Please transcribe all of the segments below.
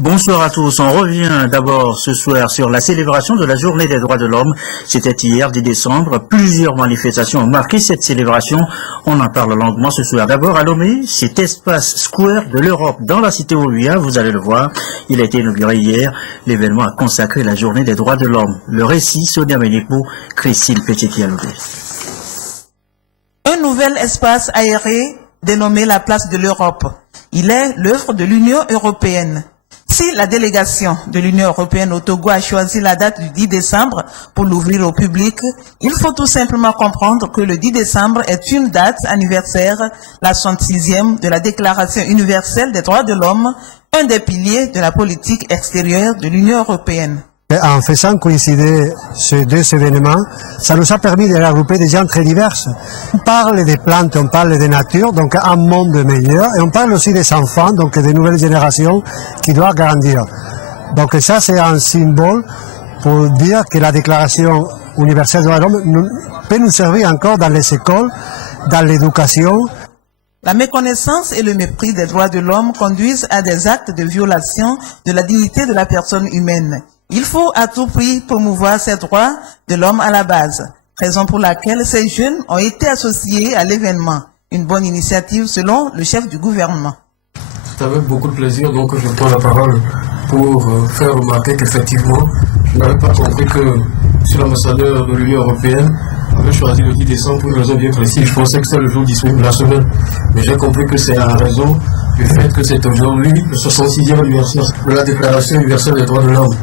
Bonsoir à tous. On revient d'abord ce soir sur la célébration de la Journée des droits de l'homme. C'était hier, 10 décembre. Plusieurs manifestations ont marqué cette célébration. On en parle longuement ce soir. D'abord à Lomé, cet espace Square de l'Europe dans la cité Oruya, vous allez le voir. Il a été inauguré hier. L'événement a consacré la Journée des droits de l'homme. Le récit, Sonia Ménipo, Christine Petit-Kialoubé. Un nouvel espace aéré dénommé la place de l'Europe. Il est l'œuvre de l'Union européenne. Si la délégation de l'Union européenne au Togo a choisi la date du 10 décembre pour l'ouvrir au public, il faut tout simplement comprendre que le 10 décembre est une date anniversaire, la 66e de la Déclaration universelle des droits de l'homme, un des piliers de la politique extérieure de l'Union européenne. En faisant coïncider ces deux événements, ça nous a permis de regrouper des gens très divers. On parle des plantes, on parle de nature, donc un monde meilleur, et on parle aussi des enfants, donc des nouvelles générations qui doivent grandir. Donc ça, c'est un symbole pour dire que la Déclaration universelle des droits de l'homme peut nous servir encore dans les écoles, dans l'éducation. La méconnaissance et le mépris des droits de l'homme conduisent à des actes de violation de la dignité de la personne humaine. Il faut à tout prix promouvoir ces droits de l'homme à la base, raison pour laquelle ces jeunes ont été associés à l'événement. Une bonne initiative selon le chef du gouvernement. C'est avec beaucoup de plaisir donc je prends la parole pour faire remarquer qu'effectivement, je n'avais pas compris que si l'ambassadeur de l'Union européenne avait choisi le 10 décembre pour une raison bien précise. Je pensais que c'était le jour disponible de la semaine, mais j'ai compris que c'est en raison du fait que c'est aujourd'hui le 66e anniversaire de la Déclaration universelle des droits de l'homme.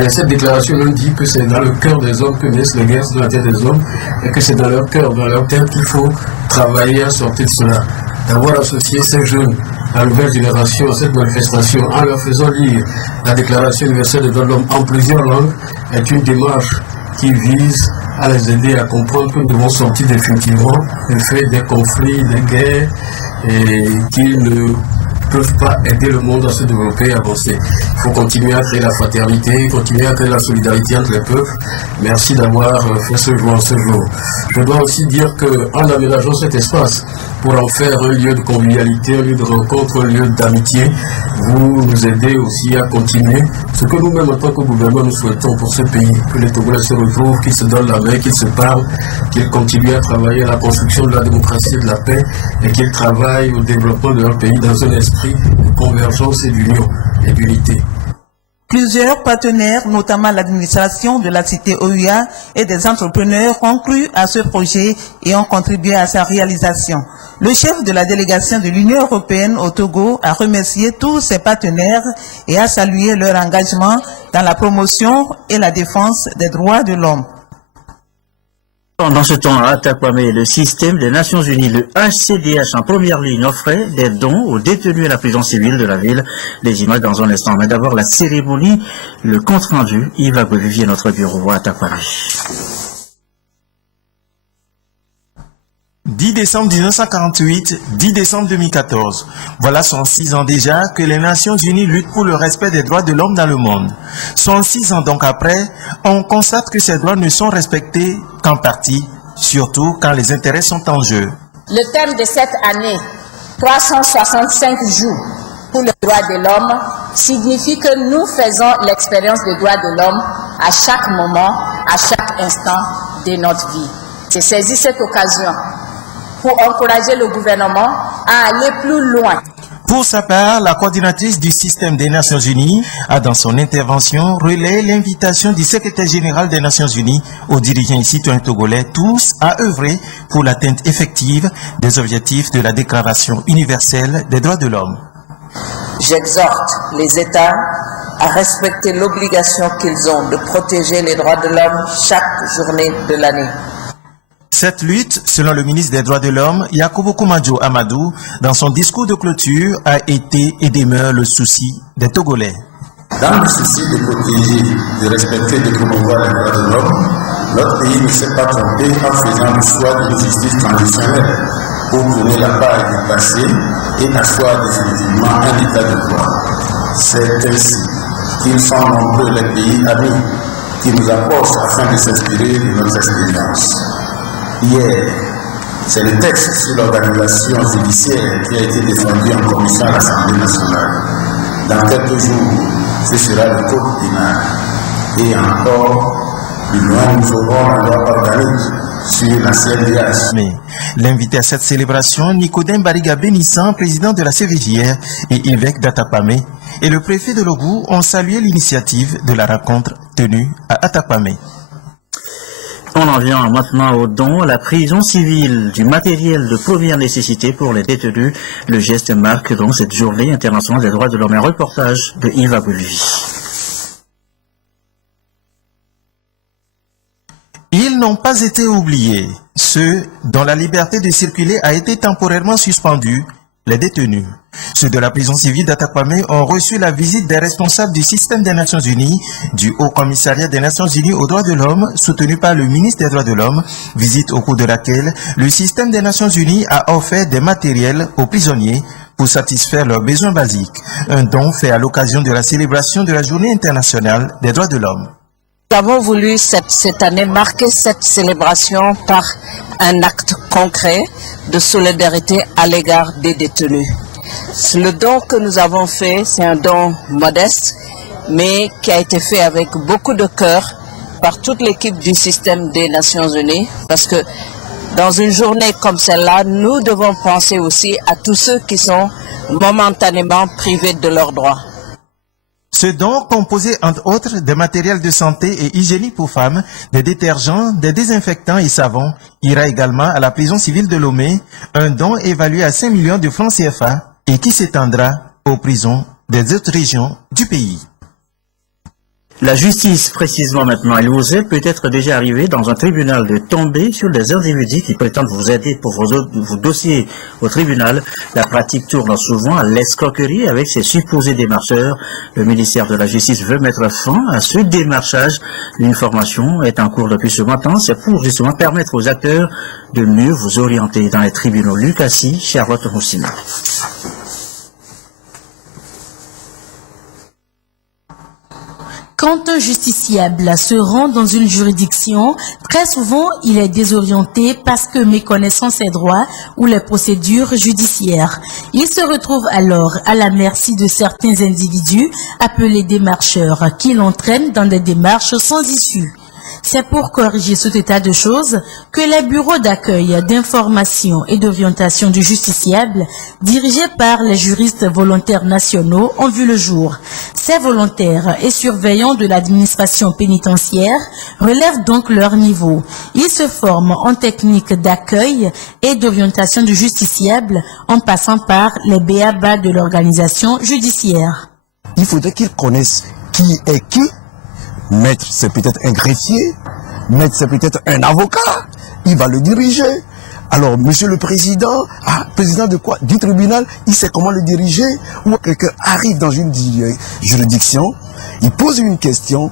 Et cette déclaration nous dit que c'est dans le cœur des hommes que naissent les guerres, c'est dans la tête des hommes, et que c'est dans leur cœur, dans leur tête qu'il faut travailler à sortir de cela. D'avoir associé ces jeunes, la nouvelle génération, à cette manifestation, en leur faisant lire la Déclaration universelle des droits de l'homme en plusieurs langues, est une démarche qui vise à les aider à comprendre que nous devons sortir définitivement du fait des conflits, des guerres, et qu'ils ne peuvent pas aider le monde à se développer et avancer. Il faut continuer à créer la fraternité, continuer à créer la solidarité entre les peuples. Merci d'avoir fait ce jour. Je dois aussi dire qu'en aménageant cet espace, pour en faire un lieu de convivialité, un lieu de rencontre, un lieu d'amitié, vous nous aidez aussi à continuer ce que nous-mêmes en tant que gouvernement nous souhaitons pour ce pays, que les Togolais se retrouvent, qu'ils se donnent la main, qu'ils se parlent, qu'ils continuent à travailler à la construction de la démocratie et de la paix et qu'ils travaillent au développement de leur pays dans un esprit de convergence et d'union et d'unité. Plusieurs partenaires, notamment l'administration de la cité Oruya et des entrepreneurs, ont cru à ce projet et ont contribué à sa réalisation. Le chef de la délégation de l'Union européenne au Togo a remercié tous ses partenaires et a salué leur engagement dans la promotion et la défense des droits de l'homme. Pendant ce temps, à Takwame, le système des Nations Unies, le HCDH en première ligne, offrait des dons aux détenus à la prison civile de la ville. Les images dans un instant. Mais d'abord, la cérémonie, le compte rendu. Yves Agbevivier, notre bureau à Takwame. 10 décembre 1948, 10 décembre 2014. Voilà 106 ans déjà que les Nations Unies luttent pour le respect des droits de l'homme dans le monde. 106 ans donc après, on constate que ces droits ne sont respectés qu'en partie, surtout quand les intérêts sont en jeu. Le thème de cette année, 365 jours pour les droits de l'homme, signifie que nous faisons l'expérience des droits de l'homme à chaque moment, à chaque instant de notre vie. J'ai saisi cette occasion pour encourager le gouvernement à aller plus loin. Pour sa part, la coordinatrice du système des Nations Unies a dans son intervention relayé l'invitation du secrétaire général des Nations Unies aux dirigeants et citoyens togolais tous à œuvrer pour l'atteinte effective des objectifs de la Déclaration universelle des droits de l'homme. J'exhorte les États à respecter l'obligation qu'ils ont de protéger les droits de l'homme chaque journée de l'année. Cette lutte, selon le ministre des Droits de l'Homme, Yakubu Kumadjo Amadou, dans son discours de clôture, a été et demeure le souci des Togolais. Dans le souci de protéger, de respecter et de promouvoir les droits de l'homme, notre pays ne s'est pas trompé en faisant le choix d'une justice transitionnelle pour tourner la page du passé et asseoir définitivement un état de droit. C'est ainsi qu'ils sont nombreux les pays amis qui nous approchent afin de s'inspirer de notre expérience. Hier, c'est le texte sur l'organisation judiciaire qui a été défendu en commission à l'Assemblée nationale. Dans quelques jours, ce sera le code pénal. Et encore plus loin, nous aurons la loi organique sur la CNDH. Mais l'invité à cette célébration, Nicodème Bariga Bénissan, président de la CVJR et évêque d'Atapamé, et le préfet de Logou ont salué l'initiative de la rencontre tenue à Atapamé. On en vient maintenant au don à la prison civile du matériel de première nécessité pour les détenus. Le geste marque donc cette journée internationale des droits de l'homme. Un reportage de Yves Aboulivi. Ils n'ont pas été oubliés. Ceux dont la liberté de circuler a été temporairement suspendue, les détenus. Ceux de la prison civile d'Atapamé ont reçu la visite des responsables du système des Nations Unies, du Haut Commissariat des Nations Unies aux droits de l'homme, soutenu par le ministre des droits de l'homme, visite au cours de laquelle le système des Nations Unies a offert des matériels aux prisonniers pour satisfaire leurs besoins basiques. Un don fait à l'occasion de la célébration de la Journée internationale des droits de l'homme. Nous avons voulu cette année marquer cette célébration par un acte concret de solidarité à l'égard des détenus. Le don que nous avons fait, c'est un don modeste, mais qui a été fait avec beaucoup de cœur par toute l'équipe du système des Nations Unies, parce que dans une journée comme celle-là, nous devons penser aussi à tous ceux qui sont momentanément privés de leurs droits. Ce don, composé entre autres de matériel de santé et hygiénique pour femmes, des détergents, des désinfectants et savons, ira également à la prison civile de Lomé, un don évalué à 5 millions de francs CFA et qui s'étendra aux prisons des autres régions du pays. La justice, précisément maintenant, elle vous est peut-être déjà arrivé dans un tribunal de tomber sur des individus qui prétendent vous aider pour vos dossiers au tribunal. La pratique tourne souvent à l'escroquerie avec ces supposés démarcheurs. Le ministère de la Justice veut mettre fin à ce démarchage. Une formation est en cours depuis ce matin. C'est pour justement permettre aux acteurs de mieux vous orienter dans les tribunaux. Lucassi, Charlotte Roussina. Quand un justiciable se rend dans une juridiction, très souvent il est désorienté parce que méconnaissant ses droits ou les procédures judiciaires. Il se retrouve alors à la merci de certains individus appelés démarcheurs qui l'entraînent dans des démarches sans issue. C'est pour corriger cet état de choses que les bureaux d'accueil, d'information et d'orientation du justiciable, dirigés par les juristes volontaires nationaux, ont vu le jour. Ces volontaires et surveillants de l'administration pénitentiaire relèvent donc leur niveau. Ils se forment en technique d'accueil et d'orientation du justiciable en passant par les b.a.-ba de l'organisation judiciaire. Il faudrait qu'ils connaissent qui est qui. Maître, c'est peut-être un greffier. Maître, c'est peut-être un avocat. Il va le diriger. Alors, monsieur le président, président de quoi? Du tribunal, il sait comment le diriger. Ou quelqu'un arrive dans une juridiction, il pose une question,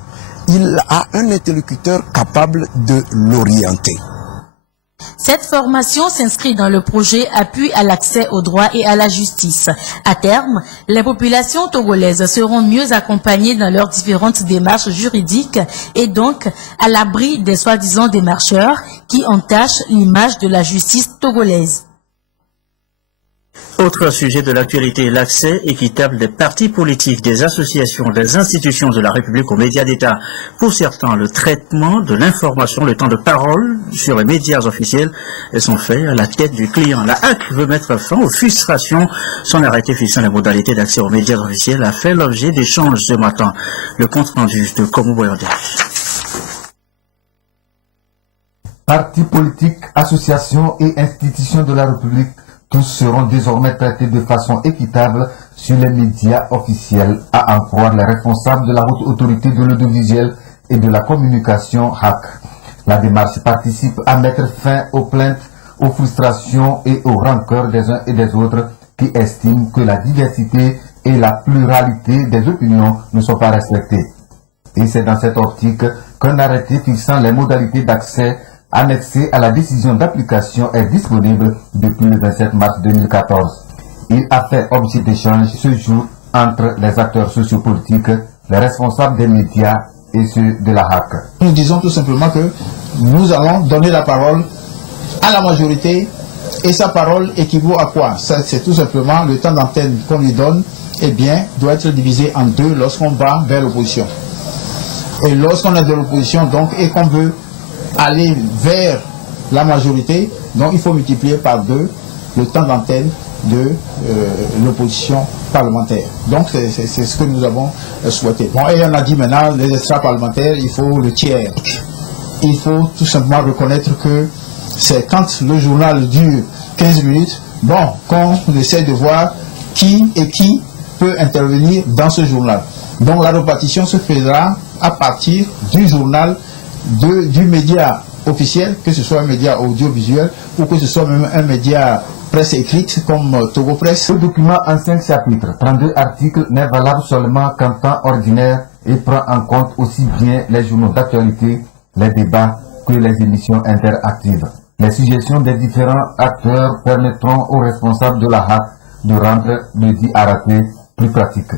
il a un interlocuteur capable de l'orienter. Cette formation s'inscrit dans le projet Appui à l'accès au droit et à la justice. À terme, les populations togolaises seront mieux accompagnées dans leurs différentes démarches juridiques et donc à l'abri des soi-disant démarcheurs qui entachent l'image de la justice togolaise. Autre sujet de l'actualité, l'accès équitable des partis politiques, des associations, des institutions de la République aux médias d'État. Pour certains, le traitement de l'information, le temps de parole sur les médias officiels sont faits à la tête du client. La HAC veut mettre fin aux frustrations. Son arrêté fixant les modalités d'accès aux médias officiels a fait l'objet d'échanges ce matin. Le compte rendu de Komo Boyondé. Partis politiques, associations et institutions de la République, tous seront désormais traités de façon équitable sur les médias officiels, à en croire les responsables de la haute autorité de l'audiovisuel et de la communication HAC. La démarche participe à mettre fin aux plaintes, aux frustrations et aux rancœurs des uns et des autres qui estiment que la diversité et la pluralité des opinions ne sont pas respectées. Et c'est dans cette optique qu'un arrêté fixant les modalités d'accès annexé à la décision d'application est disponible depuis le 27 mars 2014. Il a fait objet d'échange ce jour entre les acteurs sociopolitiques, les responsables des médias et ceux de la HAC. Nous disons tout simplement que nous allons donner la parole à la majorité Et sa parole équivaut à quoi? C'est tout simplement le temps d'antenne qu'on lui donne, doit être divisé en deux lorsqu'on va vers l'opposition. Et lorsqu'on est de l'opposition, donc, et qu'on veut aller vers la majorité, donc il faut multiplier par 2 le temps d'antenne de l'opposition parlementaire. Donc c'est ce que nous avons souhaité. Bon, et on a dit maintenant, les extra-parlementaires, il faut le tiers. Il faut tout simplement reconnaître que c'est quand le journal dure 15 minutes, qu'on essaie de voir qui peut intervenir dans ce journal. Donc la répartition se fera à partir du journal du média officiel, que ce soit un média audiovisuel ou que ce soit même un média presse écrite comme Togo Presse. Ce document en 5 chapitres, 32 articles, n'est valable seulement qu'en temps ordinaire et prend en compte aussi bien les journaux d'actualité, les débats que les émissions interactives. Les suggestions des différents acteurs permettront aux responsables de la HAC de rendre le dit arrêté plus pratique.